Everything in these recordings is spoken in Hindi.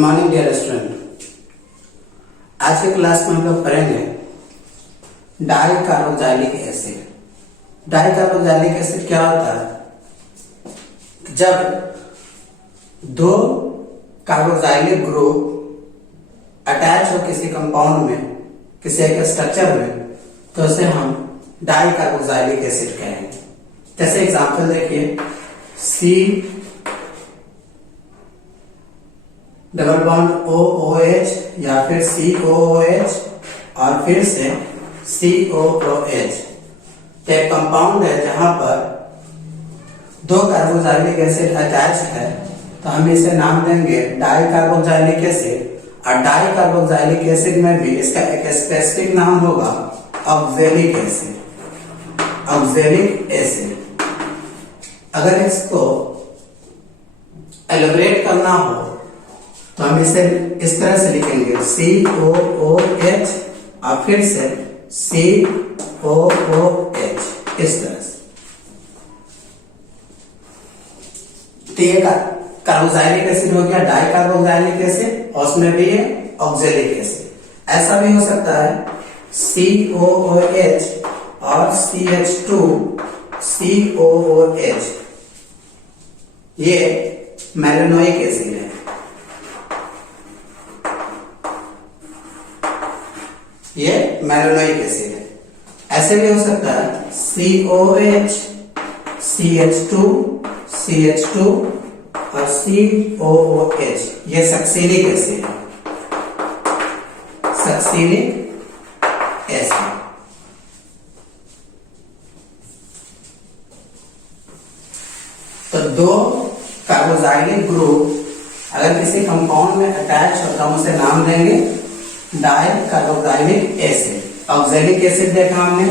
Morning dear student. आज के क्लास में हम लोग पढ़ेंगे di carboxylic acid. Di carboxylic acid क्या होता है? जब दो कार्बोक्सिलिक ग्रुप अटैच हो किसी कंपाउंड में, किसी एक स्ट्रक्चर में, तो उसे हम डाई कार्बोक्सिलिक एसिड कहेंगे। जैसे एग्जांपल देखिए, C डबल बॉन्ड OOH या फिर COOH और फिर से COOH। तो एक कंपाउंड है जहां पर दो कार्बोक्सिलिक एसिड अटैच है, तो हम इसे नाम देंगे डाई कार्बोक्सिलिक एसिड। और डाई कार्बोक्सिलिक एसिड में भी इसका एक स्पेसिफिक नाम होगा ऑक्सैलिक एसिड। Oxalic acid. अगर इसको एलोबरेट करना हो तो हम इसे इस तरह से लिखेंगे COOH और फिर से COOH, इस तरह से। तो ये कार्बोक्सिलिक एसिड हो गया डाई कार्बोक्सिलिक एसिड, और उसमें भी है ऑक्सैलिक एसिड। ऐसा भी हो सकता है COOH और CH2COOH, ये मैलेनोइक एसिड है। ये मैलेनोइक एसिड है। ऐसे भी हो सकता है COH, CH2, CH2 और COOH, ये सक्सिलिक एसिड है। सक्सिलिक एसिड। तो दो कार्बोक्सिलिक ग्रुप अगर किसी कंपाउंड में अटैच हो तो हम उसे नाम देंगे di carboxylic acid. Oxalic acid देखा हमने,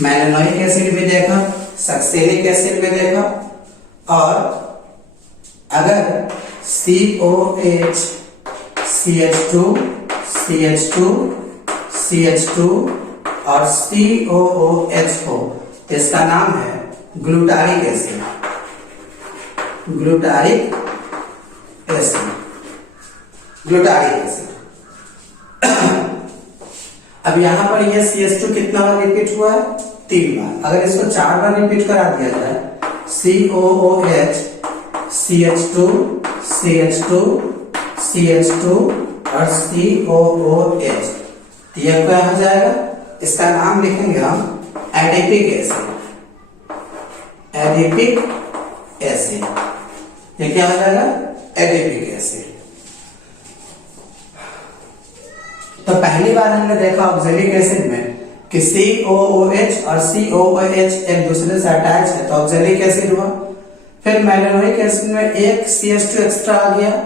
मैलेनोइक एसिड भी देखा, सक्सिलिक एसिड भी देखा। और अगर COH, CH2, CH2, CH2 और COOH हो तो इसका नाम है glutaric acid. Glutaric acid. Glutaric acid. अब यहां पर ये CH2 कितना बार रिपीट हुआ है? 3 बार। अगर इसको 4 बार रिपीट करा दिया जाए, COOH, CH2, CH2, CH2 और COOH, तो ये क्या हो जाएगा? इसका नाम लिखेंगे हम एडिपिक एसिड। Adipic acid. ये क्या हो जाएगा? Adipic acid. तो पहली बार हमने देखा ऑक्सैलिक एसिड में कि COOH और COOH एक दूसरे से अटैच है, तो ऑक्सैलिक एसिड हुआ। फिर मैलेनोइक एसिड में एक CH2 एक्स्ट्रा आ गया।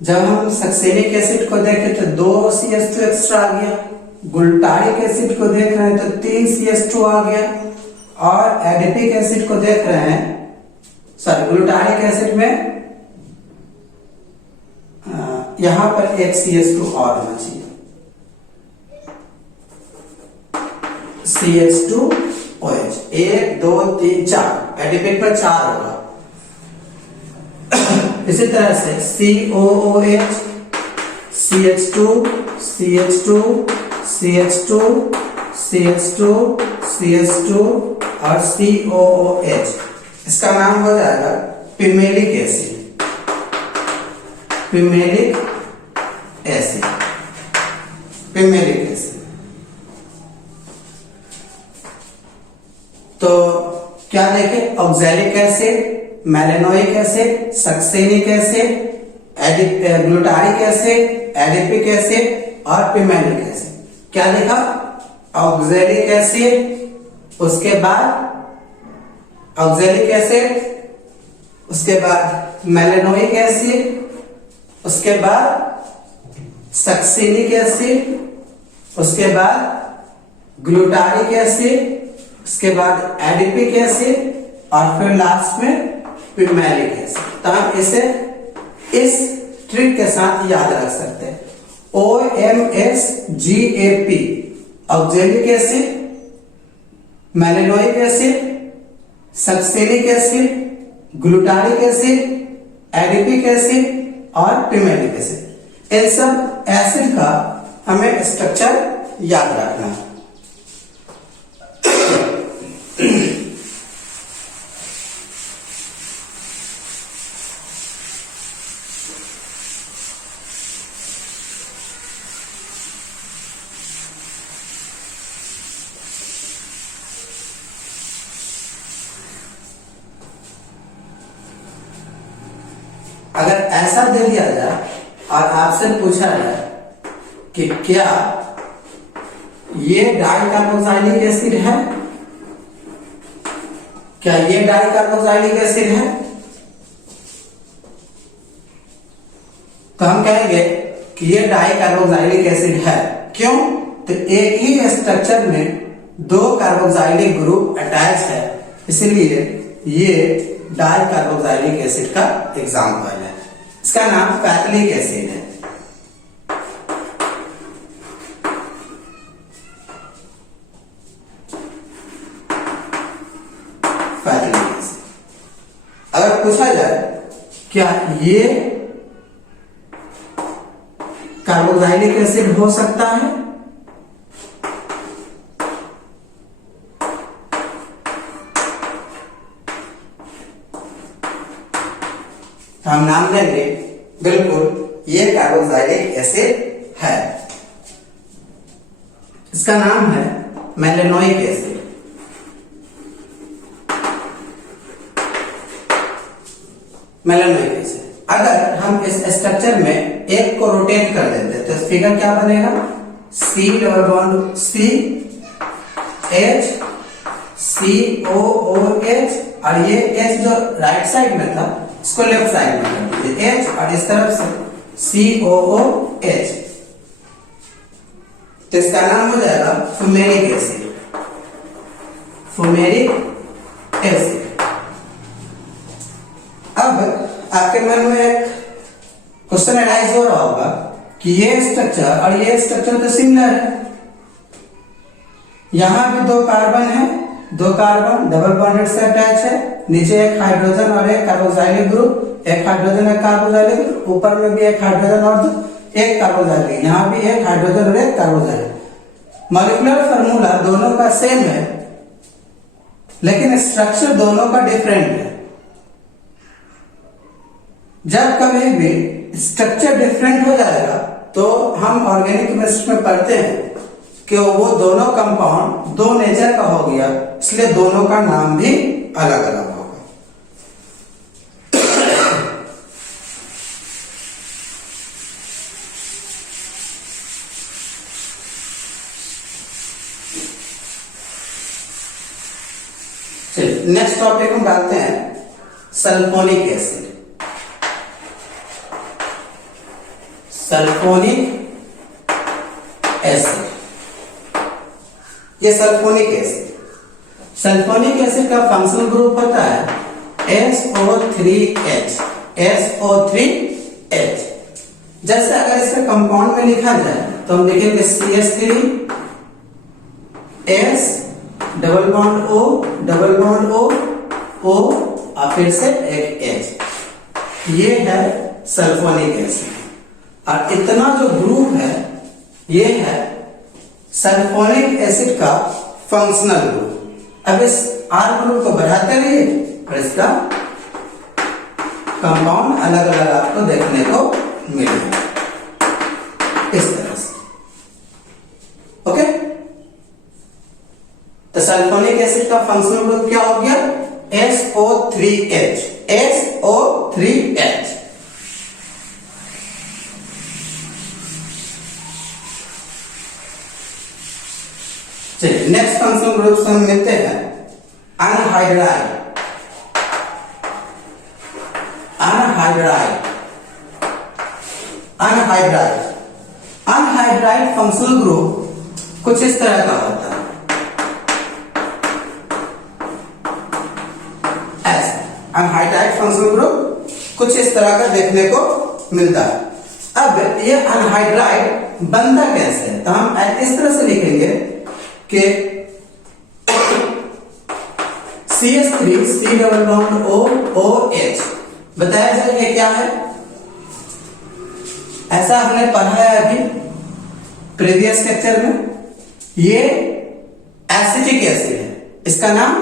जब हम सक्सिलिक एसिड को देखें तो 2 CH2 एक्स्ट्रा आ गया। ग्लूटारिक एसिड को देख रहे हैं तो 3 CH2 आ गया। और एडिपिक एसिड को देख रहे हैं, सॉरी, ग्लूटारिक एसिड में यहां पर एक CH2 और होना चाहिए। CH2OH 1 2 3 4, एडिपिक पर 4 होगा। इसी तरह से COOH, CH2, CH2, CH2, CH2, CH2 और COOH, इसका नाम हो जाएगा pimelic acid. Pimelic acid. Pimelic acid. तो क्या देखें? Oxalic acid, malonic acid, succinic acid, glutaric acid, adipic acid और पिमेलिक एसिड। क्या लिखा? ऑक्सैलिक एसिड, उसके बाद ऑक्सैलिक एसिड, उसके बाद मैलेनोइक एसिड, उसके बाद सक्सिलिक एसिड, उसके बाद ग्लूटारिक एसिड, उसके बाद एडिपिक एसिड और फिर लास्ट में पिमेलिक एसिड। तो हम इसे इस ट्रिक के साथ याद रख सकते हैं। OMSGAP oxalic acid, malonic acid, succinic acid, glutaric acid, adipic acid और पिमेलिक एसिड। इन सब एसिड का हमें स्ट्रक्चर याद रखना है। अगर ऐसा दे दिया जाए और आपसे पूछा जाए कि क्या ये डाइकार्बोक्सिलिक एसिड है, क्या ये डाइकार्बोक्सिलिक एसिड है, तो हम कहेंगे कि ये डाइकार्बोक्सिलिक एसिड है। क्यों? तो एक ही स्ट्रक्चर में दो कार्बोक्सिलिक ग्रुप अटैच है, इसलिए ये डाइकार्बोक्सिलिक एसिड का एग्जाम्पल है। इसका नाम फैटिक एसिड है। फैटिक एसिड। अगर पूछा जाए क्या ये कार्बोक्सिलिक एसिड हो सकता है, हम नाम देंगे बिल्कुल ये कार्बोक्सिलिक एसिड है। इसका नाम है मेलेनोइक एसिड। मेलेनोइक एसिड। अगर हम इस स्ट्रक्चर में एक को रोटेट कर देते तो इस फिगर क्या बनेगा? C double bond C H C O O H, और ये H जो राइट साइड में था इसको लेफ्ट साइड में कर दीजिए H, और इस तरफ से COOH, तो इसका नाम हो जाएगा फ्यूमेरिक एसिड। Fumaric acid. अब आपके मन में एक क्वेश्चन अराइज हो रहा होगा कि ये स्ट्रक्चर और ये स्ट्रक्चर तो सिमिलर है, यहां भी दो कार्बन है, दो कार्बन डबल बॉन्डेड से अटैच है, नीचे एक हाइड्रोजन और एक कार्बोक्सिलिक ग्रुप, एक हाइड्रोजन एक कार्बोक्सिलिक ग्रुप, ऊपर में भी एक हाइड्रोजन और एक कार्बोक्सिलिक, यहाँ भी एक हाइड्रोजन और एक कार्बोक्सिलिक। मॉलिक्यूलर फार्मूला दोनों का सेम है, लेकिन स्ट्रक्चर दोनों का डिफरेंट है। जब कभी भी स्ट्रक्चर डिफरेंट हो जाएगा तो हम ऑर्गेनिक केमिस्ट्री में पढ़ते हैं कि वो दोनों कंपाउंड दो नेचर का हो गया, इसलिए दोनों का नाम भी अलग अलग होगा। चलिए नेक्स्ट टॉपिक हम डालते हैं सल्फोनिक एसिड। सल्फोनिक एसिड, ये सल्फोनिक एसिड। सल्फोनिक एसिड का फंक्शनल ग्रुप होता है SO3H। SO3H। जैसे अगर इसे कंपाउंड में लिखा जाए तो हम लिखेंगे CH3 S double bond O double bond O O और फिर से एक H। ये है सल्फोनिक एसिड। और इतना जो ग्रुप है ये है सल्फोनिक एसिड का फंक्शनल ग्रुप। अब इस R ग्रुप को बढ़ाते रहिए और इसका कंपाउंड अलग अलग आपको देखने को मिलेगा इस तरह से। ओके, तो सल्फोनिक एसिड का फंक्शनल ग्रुप क्या हो गया? SO3H। SO3H। चलिए नेक्स्ट फंक्शनल ग्रुप से हम मिलते हैं anhydride. Anhydride. Anhydride. Anhydride functional group कुछ इस तरह का होता है। ऐसा अनहाइड्राइड फंक्शनल ग्रुप कुछ इस तरह का देखने को मिलता है। अब ये अनहाइड्राइड बनता कैसे है, तो हम इस तरह से लिखेंगे कि CH3 C double bond O OH। बताया जाए ये क्या है? ऐसा हमने पढ़ा है अभी प्रीवियस लेक्चर में। ये एसिटिक एसिड है, इसका नाम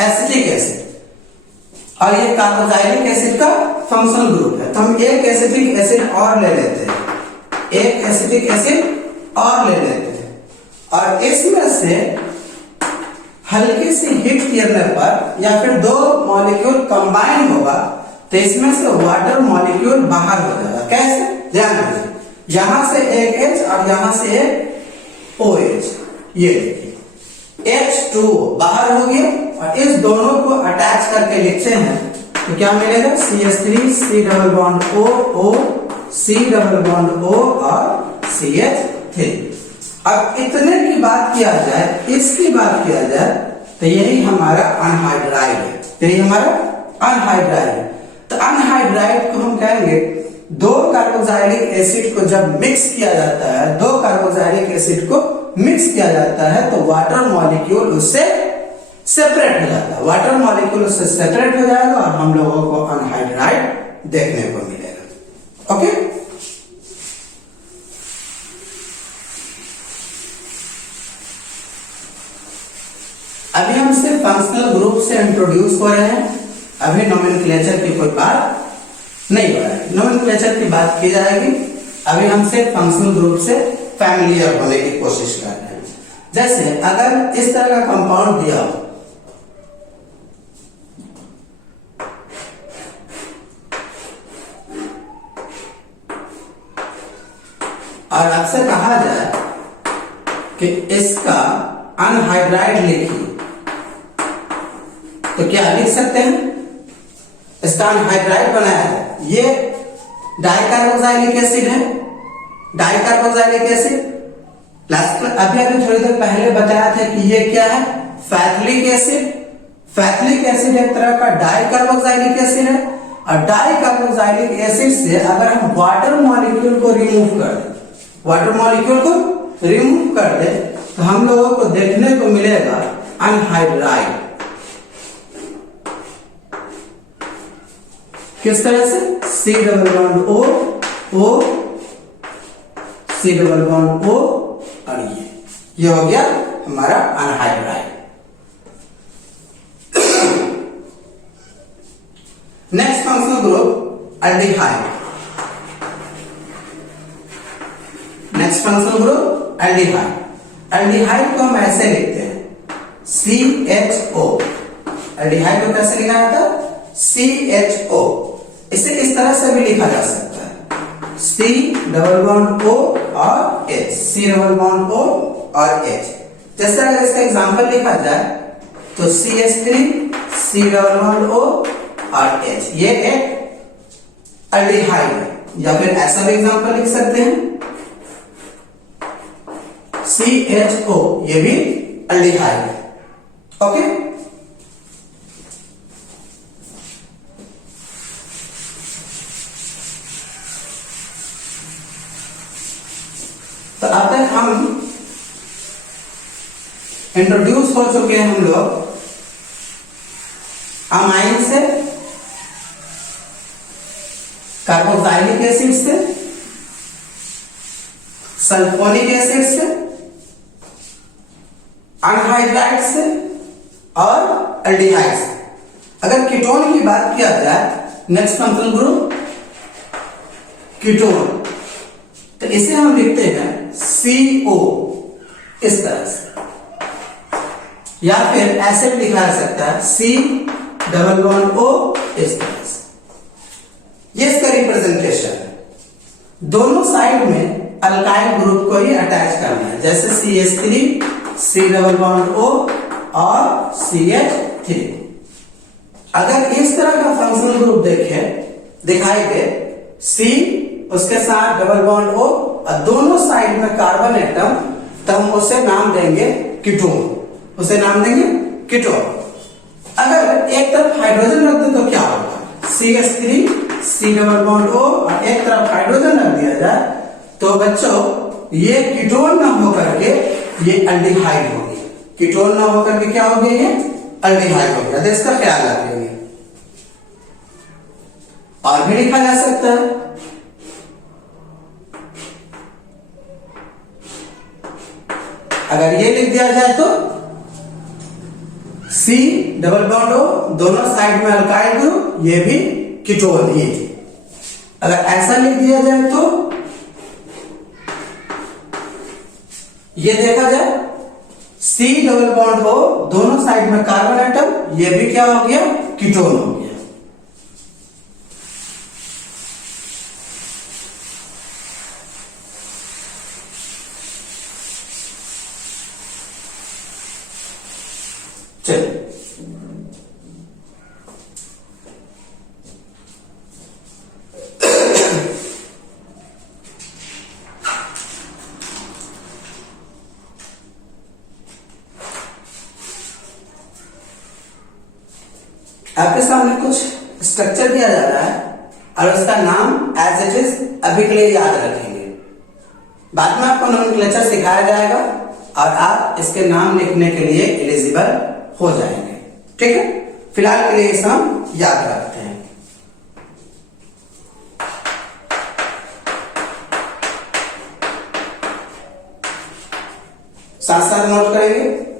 एसिटिक एसिड, और ये कार्बोक्सिलिक एसिड का फंक्शनल ग्रुप है। तो हम एक एसिटिक एसिड और ले लेते हैं, एक एसिटिक एसिड और ले लेते हैं, और इसमें से हल्की सी हीट गिरने पर या फिर दो मॉलिक्यूल कंबाइन होगा तो इसमें से वाटर मॉलिक्यूल बाहर हो जाएगा। कैसे? ध्यान दीजिए, यहां से एक H और यहां से एक OH, ये देखिए H2O बाहर हो गया, और इस दोनों को अटैच करके लिखते हैं तो क्या मिलेगा? CH3 C double bond O O C double bond O और CH3। अब इतने की बात किया जाए, इसकी बात किया जाए तो यही हमारा अनहाइड्राइड है, यही हमारा अनहाइड्राइड है। तो अनहाइड्राइड को हम कहेंगे दो कार्बोक्सिलिक एसिड को जब मिक्स किया जाता है, दो कार्बोक्सिलिक एसिड को मिक्स किया जाता है तो वाटर मॉलिक्यूल उससे सेपरेट हो जाता है, वाटर मॉलिक्यूल उससे सेपरेट हो जाएगा और हम लोगों को अनहाइड्राइड देखने को मिलेगा। ओके, अभी हम सिर्फ फंक्शनल ग्रुप से इंट्रोड्यूस हो रहे हैं, अभी नोमेनक्लेचर की कोई बात नहीं हो रहा है। नोमेनक्लेचर की बात की जाएगी, अभी हम सिर्फ फंक्शनल ग्रुप से फैमिलियर होने की कोशिश कर रहे हैं। जैसे अगर इस तरह का कंपाउंड दिया हो, और आपसे कहा जाए कि इसका अनहाइड्राइड लिखिए, तो क्या लिख सकते हैं? इसका अनहाइड्राइड बनाया है, ये डाइकार्बोक्सिलिक एसिड है, डाइकार्बोक्सिलिक एसिड। अभी थोड़ी देर पहले बताया था कि ये क्या है? फैथलिक एसिड। फैथलिक एसिड एक तरह का डाइकार्बोक्सिलिक एसिड है, और डाइकार्बोक्सिलिक एसिड से अगर हम वाटर मॉलिक्यूल को रिमूव कर दें, वाटर मॉलिक्यूल को रिमूव कर दे तो हम लोगों को देखने को मिलेगा अनहाइड्राइड। किस तरह से? C double bond O O C double bond O, और ये हो गया हमारा anhydride. Next functional group aldehyde. Next functional group aldehyde. Aldehyde को हम ऐसे लिखते हैं CHO। एल्डिहाइड को कैसे लिखा जाता है? CHO। इसे इस तरह से भी लिखा जा सकता है C डबल बॉन्ड O और H, C double bond O और H। जैसे अगर इसका एग्जांपल लिखा जाए तो CH3 C double bond O और H, ये एक एल्डिहाइड है। या फिर ऐसा भी एग्जांपल लिख सकते हैं CHO, ये भी एल्डिहाइड है। ओके, तो अब तक हम इंट्रोड्यूस हो चुके हैं हम लोग अमाइन से, कार्बोक्सिलिक एसिड से, सल्फोनिक एसिड से, अनहाइड्राइड से और एल्डिहाइड से। अगर कीटोन की बात किया जाए, नेक्स्ट फंक्शनल ग्रुप कीटोन, तो इसे हम लिखते हैं CO इस तरह से, या फिर ऐसे भी लिखा जा सकता है C डबल बॉन्ड O इस तरह से। ये इसका रिप्रेजेंटेशन है। दोनों साइड में अल्काइल ग्रुप को ही अटैच करना है, जैसे CH3 C double bond O और CH3। अगर इस तरह का फंक्शनल ग्रुप दिखाई दे, C उसके साथ डबल बॉन्ड O और दोनों साइड में कार्बन एटम, तो हम उसे नाम देंगे कीटोन, उसे नाम देंगे कीटोन। अगर एक तरफ हाइड्रोजन रख दे तो क्या होगा? CH3 C double bond O और एक तरफ हाइड्रोजन रख दिया जाए तो बच्चों ये कीटोन ना होकर के ये एल्डिहाइड हो गया। कीटोन ना होकर के क्या हो गया? ये एल्डिहाइड हो गया। तो इसका ख्याल रखिए। और भी लिखा जा सकता है अगर ये लिख दिया जाए तो C डबल बॉन्ड O, दोनों साइड में अल्काइल ग्रुप, ये भी कीटोन ही। अगर ऐसा लिख दिया जाए तो ये देखा जाए C डबल बॉन्ड O, दोनों साइड में कार्बन एटम, ये भी क्या हो गया, कीटोन हो गया। चलिए आपके सामने कुछ स्ट्रक्चर दिया जा रहा है और उसका नाम एज इट इज अभी के लिए याद रखेंगे। बाद में आपको नोमेनक्लेचर सिखाया जाएगा और आप इसके नाम लिखने के लिए एलिजिबल हो जाएंगे। ठीक है, फिलहाल के लिए इसे हम याद रखते हैं। साथ साथ नोट करेंगे।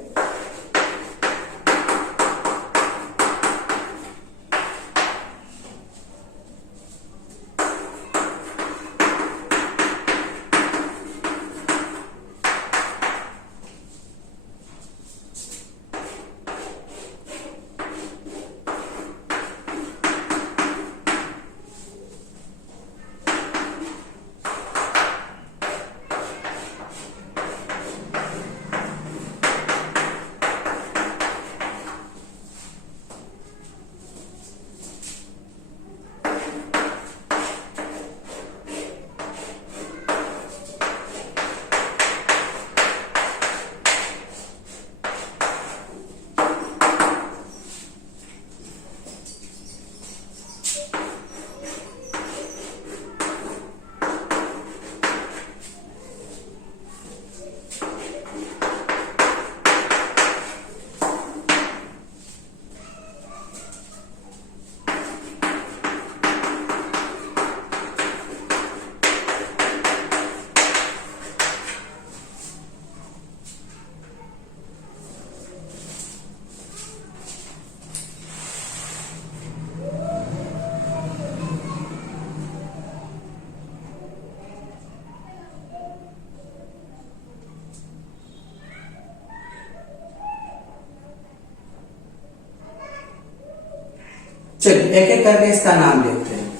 चलिए एक एक करके इसका नाम लिखते हैं।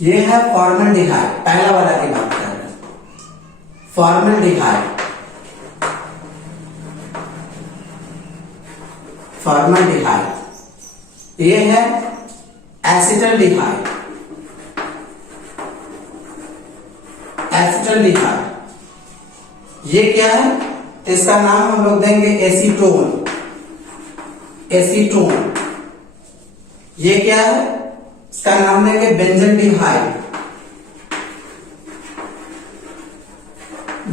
ये है फॉर्मल्डिहाइड, पहला वाला की बात कर रहे हैं। Formaldehyde, formaldehyde. ये है एसिटल्डिहाइड, एसिटल्डिहाइड। ये क्या है, इसका नाम हम लोग देंगे एसीटोन, एसीटोन। ये क्या है, इसका नाम देंगे बेंजल्डिहाइड,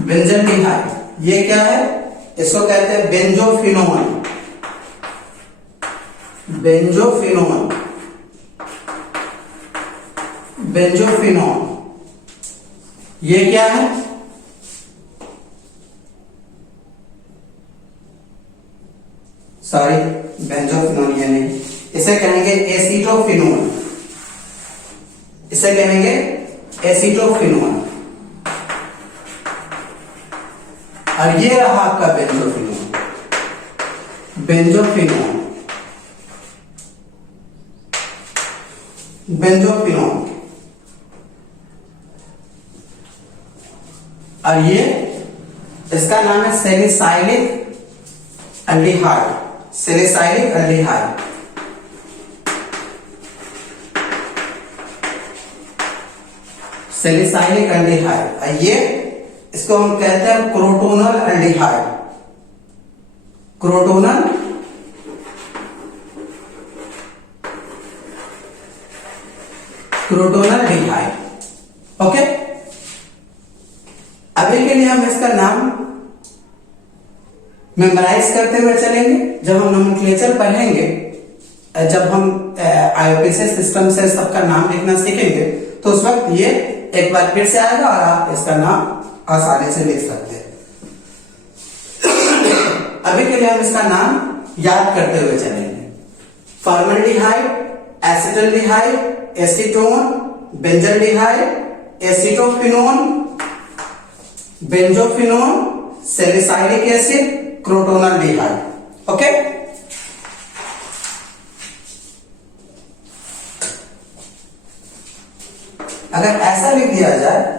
बेंजल्डिहाइड। ये क्या है, इसको कहते हैं बेंजोफिनोन, बेंजोफिनोन, बेंजोफिनोन। ये क्या है, सॉरी बेंजोफिनोन ये नहीं, इसे कहेंगे एसीटोफिनोन, इसे कहेंगे एसीटोफिनोन। और ये रहा आपका बेंजोफिनोन, बेंजोफिनोन, बेंजोफिनोन। और ये इसका नाम है salicylic aldehyde, salicylic aldehyde. Salicylic aldehyde. ये इसको हम कहते हैं क्रोटोनल एल्डिहाइड, क्रोटोनल क्रोटोनल डिहाइड। ओके, अभी के लिए हम इसका नाम मेमोराइज करते हुए चलेंगे। जब हम नोमेनक्लेचर पढ़ेंगे, जब हम आईयूपीएसी सिस्टम से सबका नाम लिखना सीखेंगे, तो उस वक्त ये एक बार फिर से आएगा और आप इसका नाम आसानी से लिख सकते हैं। अभी के लिए हम इसका नाम याद करते हुए चलेंगे। Formaldehyde, acetaldehyde, acetone, benzaldehyde, acetophenone, benzophenone, salicylic acid, crotonaldehyde. Okay, अगर ऐसा लिख दिया जाए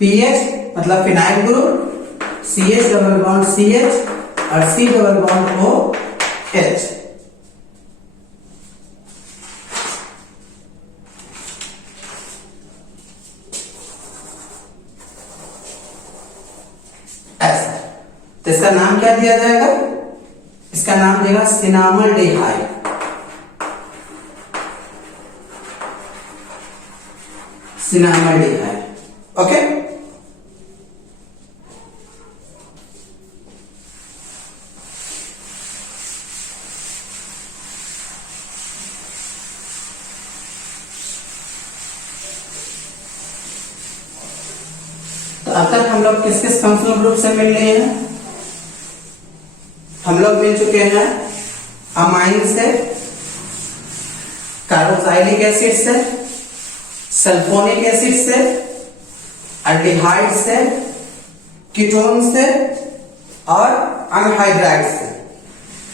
पीएच मतलब phenyl group, CH double bond CH और C डबल बॉन्ड OH, ऐसा तो इसका नाम क्या दिया जाएगा? इसका नाम देगा सिनामल्डिहाइड। सिनामल्डिहाइड। ओके, तो अब तक हम लोग किस किस फंक्शनल ग्रुप से मिल लिए हैं? हम लोग मिल चुके हैं अमाइन से, कार्बोक्सिलिक एसिड से, सल्फोनिक एसिड से, अल्डिहाइड से, कीटोन से और अनहाइड्राइड से।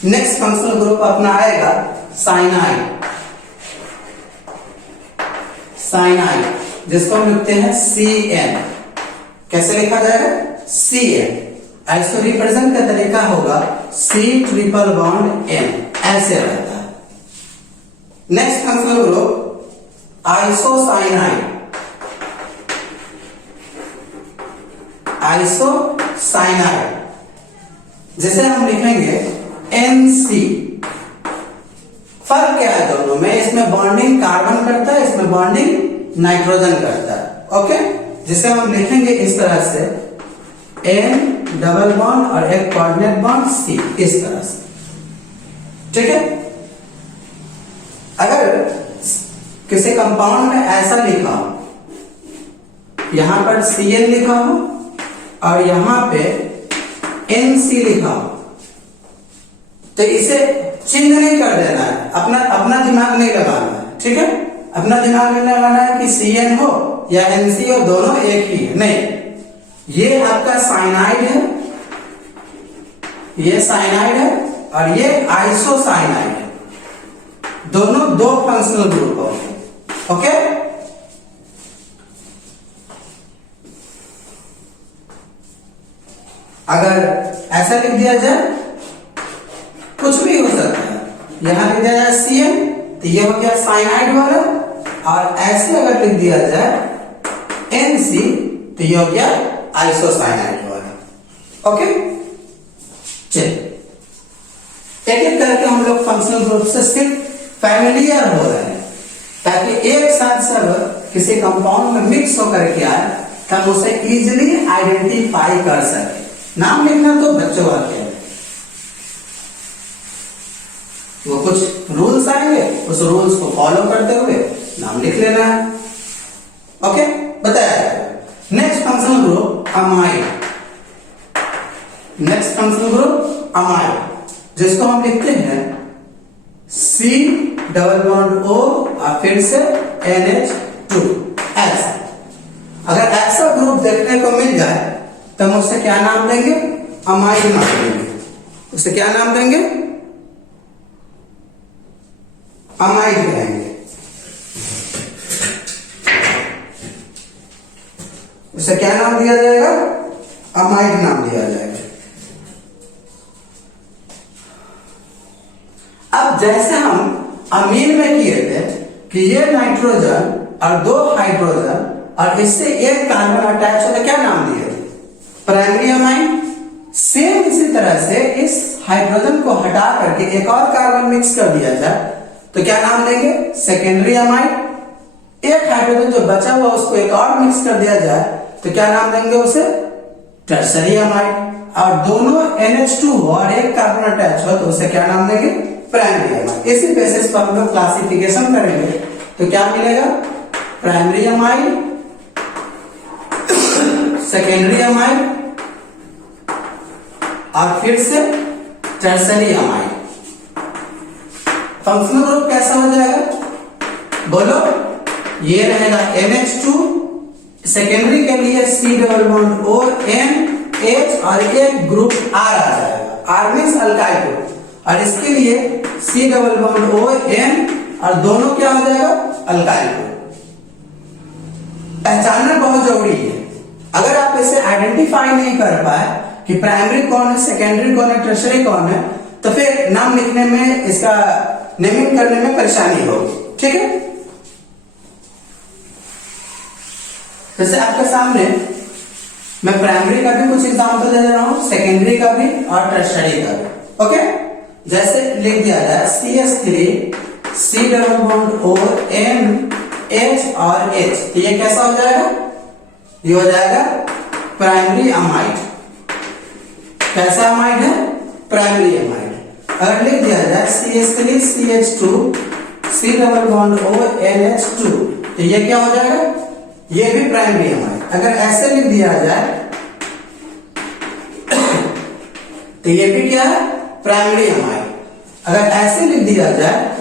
नेक्स्ट फंक्शनल ग्रुप अपना आएगा साइनाइड। साइनाइड जिसको हम लिखते हैं CN। कैसे लिखा जाएगा? CN। इसको रिप्रेजेंट का तरीका होगा C ट्रिपल बॉन्ड N, ऐसे रहता है। Next functional group isocyanide. Isocyanide जिसे हम लिखेंगे NC। फर्क क्या है दोनों में? इसमें बॉन्डिंग कार्बन करता है, इसमें बॉन्डिंग नाइट्रोजन करता है। ओके, जिसे हम लिखेंगे इस तरह से N डबल बॉन्ड और एक कोऑर्डिनेट बॉन्ड C, इस तरह से। ठीक है, अगर किसी कंपाउंड में ऐसा लिखा हो, यहां पर Cn लिखा हो और यहां पे NC लिखा हो, तो इसे चिन्ह नहीं कर देना है, अपना दिमाग नहीं लगाना है। ठीक है, अपना दिमाग नहीं लगाना है कि Cn हो या NC हो, दोनों एक ही है, नहीं। ये आपका साइनाइड है, ये साइनाइड है और ये आइसोसाइनाइड है। दोनों दो फंक्शनल ग्रुप होंगे। ओके, अगर ऐसा लिख दिया जाए, कुछ भी हो सकता है, यहां लिख दिया जाए Cn तो ये हो गया साइनाइड वाला, और ऐसे अगर लिख दिया जाए NC तो ये हो गया आइसोसाइनाइड वाला। ओके, चलिए एक एक करके हम लोग फंक्शनल ग्रुप से सिर्फ फैमिलियर हो रहे हैं, ताकि एक साथ सब किसी कंपाउंड में मिक्स होकर के आए, तब उसे इजीली आइडेंटिफाई कर सके। नाम लिखना तो बच्चों का खेल है, वो कुछ रूल्स आएंगे, उस रूल्स को फॉलो करते हुए नाम लिख लेना है। ओके, बताया। Next functional group amide. Next functional group amide, जिसको हम लिखते हैं C डबल बॉन्ड O और फिर से NH2। ऐसा अगर ऐसा ग्रुप देखने को मिल जाए तो हम उससे क्या नाम देंगे? अमाइड नाम देंगे। उससे क्या नाम देंगे? अमाइड कहेंगे। उसे क्या नाम दिया जाएगा? अमाइड नाम दिया जाएगा। अब जैसे हम अमीन में किए थे कि ये नाइट्रोजन और दो हाइड्रोजन और इससे एक कार्बन अटैच होता, क्या नाम दिए थे? Primary amine. सेम इसी तरह से इस हाइड्रोजन को हटा करके एक और कार्बन मिक्स कर दिया जाए तो क्या नाम देंगे? Secondary amine. एक हाइड्रोजन जो बचा हुआ उसको एक और मिक्स कर दिया जाए तो क्या नाम देंगे उसे? Tertiary amine. और दोनों NH2 हो और एक कार्बन अटैच हो तो उसे क्या नाम देंगे? Primary amine. इसी बेसिस पर हम लोग क्लासिफिकेशन करेंगे तो क्या मिलेगा? प्राइमरी अमाइन, सेकेंडरी अमाइन और फिर से टर्सरी अमाइड। फंक्शनल ग्रुप कैसा हो जाएगा बोलो, ये रहेगा NH2, सेकेंडरी के लिए C double bond O N H और एक ग्रुप R आ जाएगा। R मींस अल्काइल ग्रुप, और इसके लिए C double bond O N और दोनों क्या हो जाएगा अल्काइल ग्रुप। पहचानना बहुत जरूरी है। अगर आप इसे आइडेंटिफाई नहीं कर पाए कि प्राइमरी कौन है, सेकेंडरी कौन है, टर्शरी कौन है, तो फिर नाम लिखने में, इसका नेमिंग करने में परेशानी होगी। ठीक है, जैसे आपके सामने मैं प्राइमरी का भी कुछ एग्जांपल दे रहा हूं, सेकेंडरी का भी और टर्शरी का भी। ओके, जैसे लिख दिया जाए CH3 C double bond O N H और H, तो ये कैसा हो जाएगा, ये हो जाएगा प्राइमरी अमाइड। कैसा अमाइड है, प्राइमरी अमाइड। अगर लिख दिया जाए CH3 CH2 C double bond O NH2, तो ये क्या हो जाएगा, ये भी प्राइमरी अमाइड। अगर ऐसे लिख दिया जाए तो ये भी क्या है, प्राइमरी अमाइड। अगर ऐसे लिख दिया जाए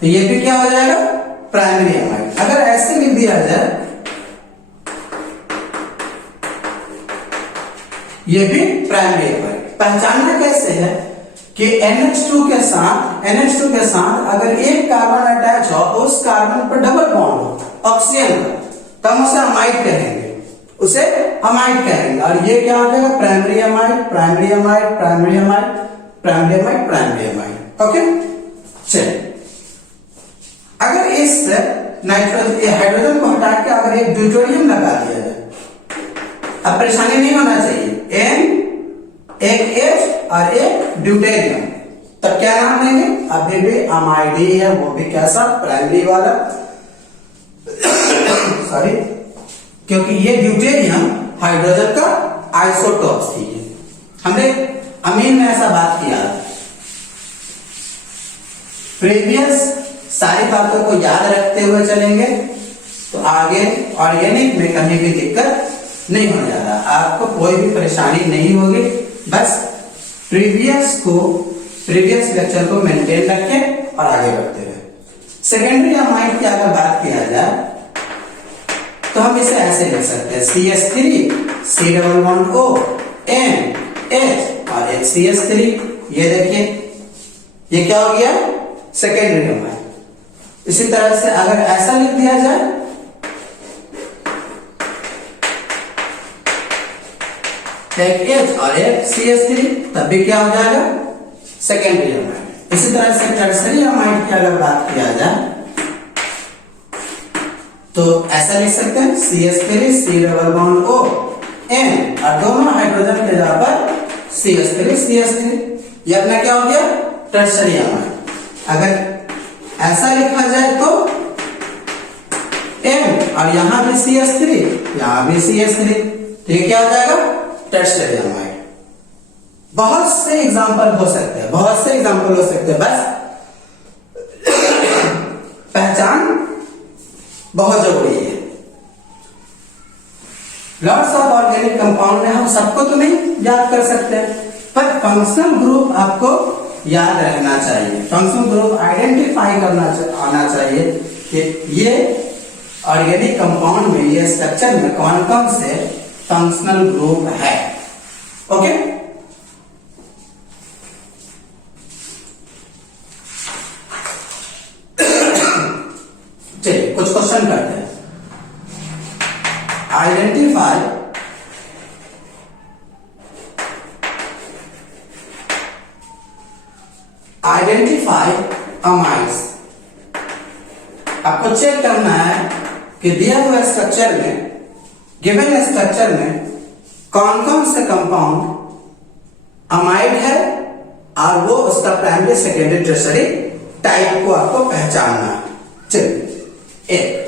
तो ये भी क्या हो जाएगा, प्राइमरी अमाइड। अगर ऐसे लिख दिया जाए ये भी प्राइमरी अमाइड। पहचानना कैसे है कि NH2 के साथ अगर एक कार्बन अटैच हो, उस कार्बन पर डबल बॉन्ड हो ऑक्सीजन का, तो हम उसे अमाइड कहेंगे, उसे अमाइड कहेंगे। और ये क्या हो जाएगा, primary amide, primary amide, primary amide, primary amide, primary amide. Okay, चलिए अगर इस नाइट्रोजन हाइड्रोजन को हटा के अगर एक ड्यूटेरियम लगा दिया जाए, अब परेशानी नहीं होना चाहिए, N एक H और एक ड्यूटेरियम, तब क्या नाम देंगे, अभी भी अमाइड ही है, वो भी कैसा, प्राइमरी वाला सॉरी, क्योंकि ये ड्यूटेरियम हाइड्रोजन का आइसोटोप्स थी। हमने अमीन में ऐसा बात किया। प्रीवियस सारी बातों को याद रखते हुए चलेंगे तो आगे ऑर्गेनिक में कहीं भी दिक्कत नहीं होने जा रहा, आपको कोई भी परेशानी नहीं होगी। बस प्रीवियस लेक्चर को मेंटेन रखें और आगे बढ़ते रहे। सेकेंडरी अमाइड की अगर बात किया जाए तो हम इसे ऐसे लिख सकते हैं CH3 C double bond O N H और एक CH3। ये देखिए ये क्या हो गया, सेकेंडरी अमाइड। इसी तरह से अगर ऐसा लिख दिया जाए एक H और एक CH3, तब भी क्या हो जाएगा, सेकेंडरी अमाइड। इसी तरह से टर्सरी अमाइड की अगर बात किया जाए तो ऐसा लिख सकते हैं CH3 C double bond O N और दोनों हाइड्रोजन के जगह पर CH3 ये अपना क्या हो गया, टर्सरी अमाइड। अगर ऐसा लिखा जाए तो M और यहां भी CH3 यहां भी CH3, तो ये क्या हो जाएगा, टर्सरी अमाइड। बहुत से एग्जांपल हो सकते हैं, बस पहचान बहुत जरूरी है। लॉट्स ऑफ ऑर्गेनिक कंपाउंड में हम सबको तो नहीं याद कर सकते, पर फंक्शनल ग्रुप आपको याद रखना चाहिए। फंक्शनल ग्रुप आइडेंटिफाई करना आना चाहिए कि ये ऑर्गेनिक कंपाउंड में, ये स्ट्रक्चर में कौन कौन से फंक्शनल ग्रुप है। ओके, चलिए कुछ क्वेश्चन करते हैं। Identify amides. आपको चेक करना है कि दिया हुआ स्ट्रक्चर में, गिवन स्ट्रक्चर में कौन कौन से कंपाउंड अमाइड है और वो उसका प्राइमरी सेकेंडरी टर्सरी टाइप को आपको पहचानना है। चलिए एक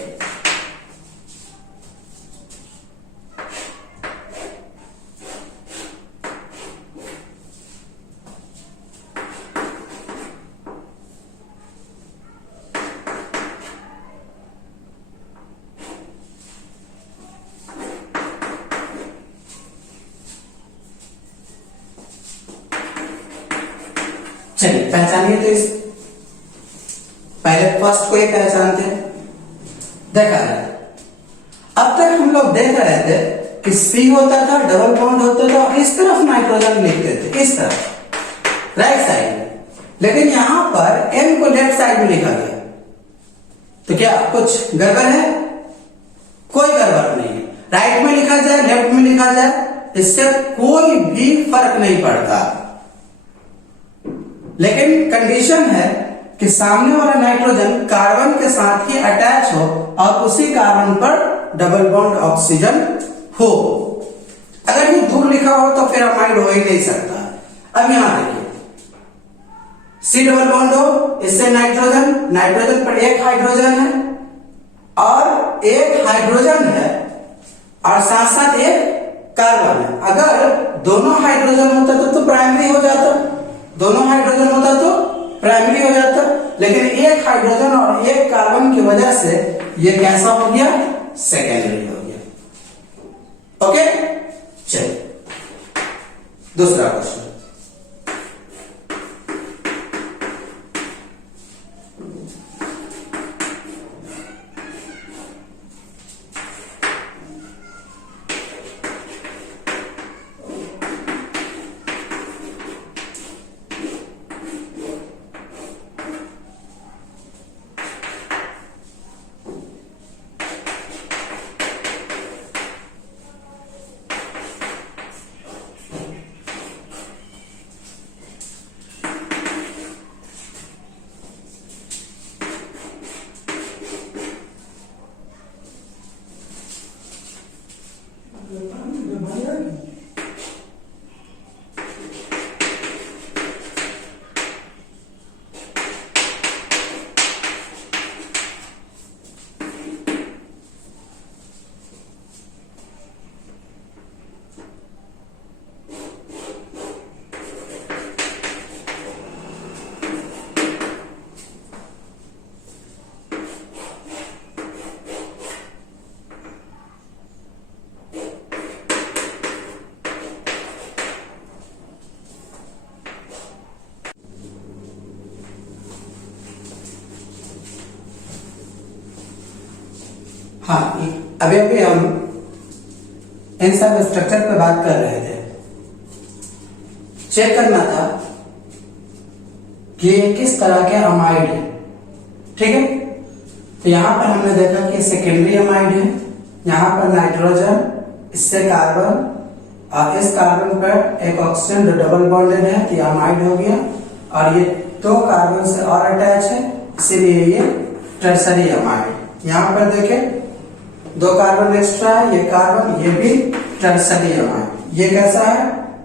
चलिए पहचानिए तो इस पहले फर्स्ट को ही पहचानते हैं। देखा जाए अब तक हम लोग देख रहे थे कि C होता था, डबल बॉन्ड होता था, इस तरफ नाइट्रोजन लिखते थे, इस तरफ राइट साइड में, लेकिन यहां पर N को लेफ्ट साइड में लिखा गया। तो क्या कुछ गड़बड़ है? कोई गड़बड़ नहीं है। राइट में लिखा जाए, लेफ्ट में लिखा जाए, इससे कोई भी फर्क नहीं पड़ता, लेकिन कंडीशन है कि सामने वाला नाइट्रोजन कार्बन के साथ ही अटैच हो और उसी कार्बन पर डबल बॉन्ड ऑक्सीजन हो। अगर ये दूर लिखा हो तो फिर अमाइड हो ही नहीं सकता। अब यहां देखिए C डबल बॉन्ड हो, इससे नाइट्रोजन, नाइट्रोजन पर एक हाइड्रोजन है और एक हाइड्रोजन है और साथ साथ एक कार्बन है। अगर दोनों हाइड्रोजन होता तो प्राइमरी हो जाता, दोनों हाइड्रोजन होता तो प्राइमरी हो जाता, लेकिन एक हाइड्रोजन और एक कार्बन की वजह से ये कैसा हो गया? सेकेंडरी हो गया। ओके, चलिए दूसरा क्वेश्चन। हाँ, अभी अभी हम इन सब स्ट्रक्चर पे बात कर रहे थे। चेक करना था कि किस तरह के अमाइड है, ठीक है। तो यहां पर हमने देखा कि सेकेंडरी अमाइड है, यहां पर नाइट्रोजन, इससे कार्बन और इस कार्बन पर एक ऑक्सीजन जो डबल बॉन्डेड है तो ये अमाइड हो गया, और ये दो कार्बन से और अटैच है, इसीलिए ये टर्सरी अमाइड। यहां पर देखें दो कार्बन एक्स्ट्रा है, ये कार्बन, ये भी टर्सरी अमाइड। ये कैसा है?